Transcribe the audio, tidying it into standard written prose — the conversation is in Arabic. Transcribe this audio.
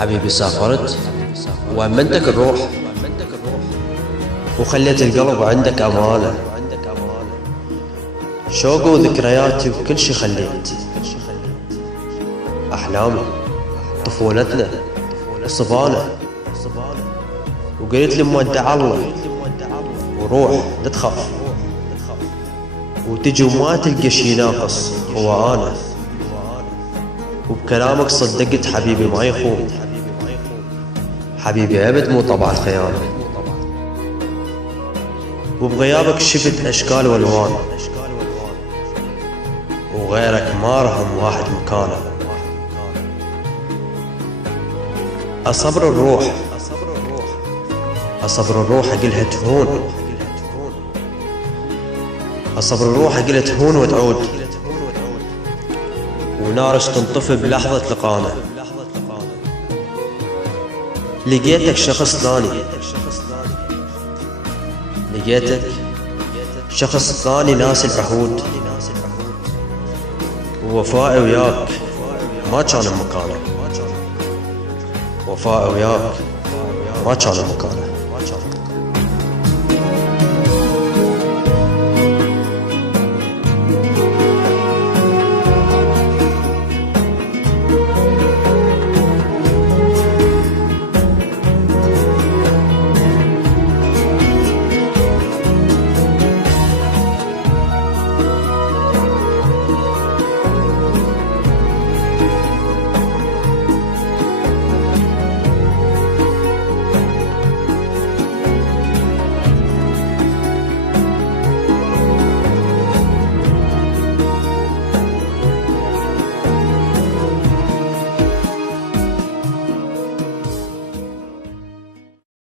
حبيبي سافرت وأمنتك الروح وخليت القلب عندك أمانة، شوق وذكرياتي وكل شي خليت، أحلامي طفولتنا صبانا، وقلت لي مودع الله وروح لا تخاف، وتجي وما تلقى شي ناقص هو أنا، وبكلامك صدقت حبيبي ما يخون، حبيبي أبد مو طبع الخيانة، وبغيابك شفت أشكال والوان، وغيرك ما رهم واحد مكانه. أصبر الروح أصبر الروح أقلها تهون، أصبر الروح أقلها تهون وتعود، ونارش تنطفي بلحظة لقانا. لقيتك شخص ثاني، لقيتك شخص ثاني ناس العهود، ووفائي وياك ما كان مكانه، وفائي وياك ما كان مكانه.